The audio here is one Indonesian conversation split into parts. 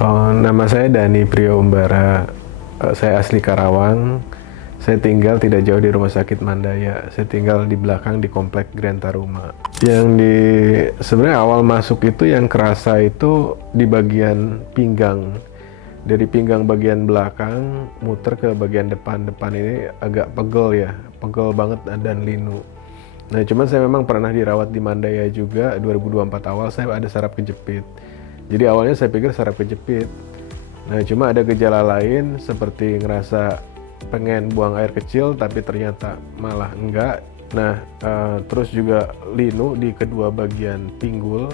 Oh, nama saya Dani Priyo Umbara. Saya asli Karawang. Saya tinggal tidak jauh di Rumah Sakit Mandaya. Saya tinggal di belakang di Komplek Grand Taruma. Sebenarnya awal masuk itu yang kerasa itu di bagian pinggang. Dari pinggang bagian belakang muter ke bagian depan. Depan ini agak pegel ya, pegel banget dan linu. Nah, cuman saya memang pernah dirawat di Mandaya juga 2024 awal. Saya ada saraf kejepit. Jadi awalnya saya pikir saraf kejepit. Nah, cuma ada gejala lain seperti ngerasa pengen buang air kecil tapi ternyata malah enggak. Nah, terus juga linu di kedua bagian pinggul.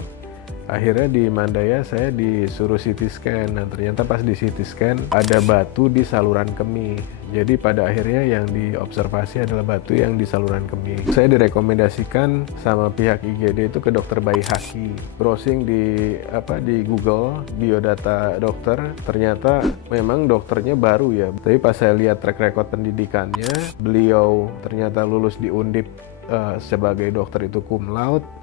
Akhirnya di Mandaya saya disuruh CT scan. Nah, ternyata pas di CT scan ada batu di saluran kemih. Jadi pada akhirnya yang diobservasi adalah batu yang di saluran kemih. Saya direkomendasikan sama pihak IGD itu ke dokter Bayi Haki. Browsing di Google biodata dokter, ternyata memang dokternya baru ya. Tapi pas saya lihat track record pendidikannya, beliau ternyata lulus di Undip sebagai dokter itu cum laude.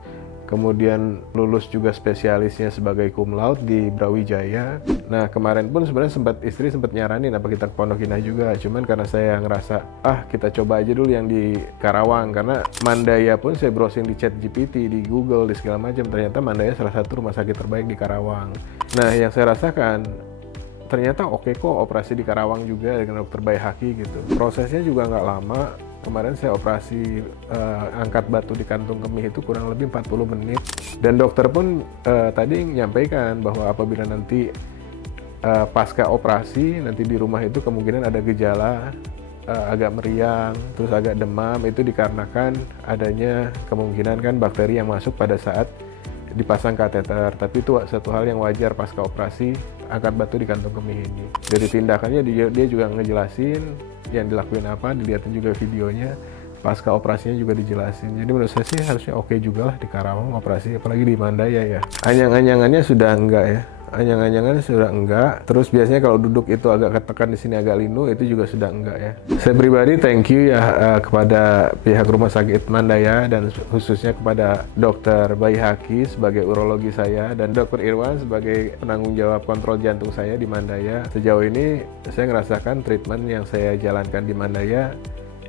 Kemudian lulus juga spesialisnya sebagai cum laude di Brawijaya. Nah, kemarin pun sebenarnya istri sempat nyaranin apa kita ke Pondok Indah juga. Cuman karena saya ngerasa, kita coba aja dulu yang di Karawang. Karena Mandaya pun saya browsing di ChatGPT, di Google, di segala macam. Ternyata Mandaya salah satu rumah sakit terbaik di Karawang. Nah, yang saya rasakan, ternyata oke kok operasi di Karawang juga dengan dokter Bayi Haki gitu. Prosesnya juga nggak lama. Kemarin saya operasi angkat batu di kantung kemih itu kurang lebih 40 menit. Dan dokter pun tadi menyampaikan bahwa apabila nanti pasca operasi, nanti di rumah itu kemungkinan ada gejala agak meriang, terus agak demam, itu dikarenakan adanya kemungkinan kan bakteri yang masuk pada saat dipasang kateter. Tapi itu satu hal yang wajar pasca operasi angkat batu di kantung kemih ini. Dari tindakannya dia juga ngejelasin yang dilakuin apa, dilihatin juga videonya, pasca operasinya juga dijelasin. Jadi menurut saya sih harusnya oke juga lah di Karawang operasi, apalagi di Mandaya ya. Anyang-anyangannya sudah enggak ya, anyang-anyangannya sudah enggak. Terus biasanya kalau duduk itu agak ketekan di sini agak linu, itu juga sudah enggak ya. Saya pribadi thank you ya kepada pihak Rumah Sakit Mandaya dan khususnya kepada dokter Bayi Haki sebagai urologi saya dan dokter Irwan sebagai penanggung jawab kontrol jantung saya di Mandaya. Sejauh ini saya ngerasakan treatment yang saya jalankan di Mandaya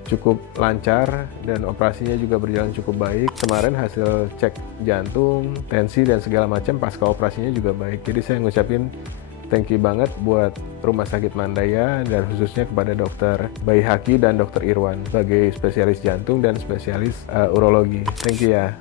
cukup lancar dan operasinya juga berjalan cukup baik. Kemarin hasil cek jantung, tensi dan segala macam pasca operasinya juga baik. Jadi saya ngucapin thank you banget buat Rumah Sakit Mandaya dan khususnya kepada dokter Bayi Haki dan dokter Irwan sebagai spesialis jantung dan spesialis urologi. Thank you ya.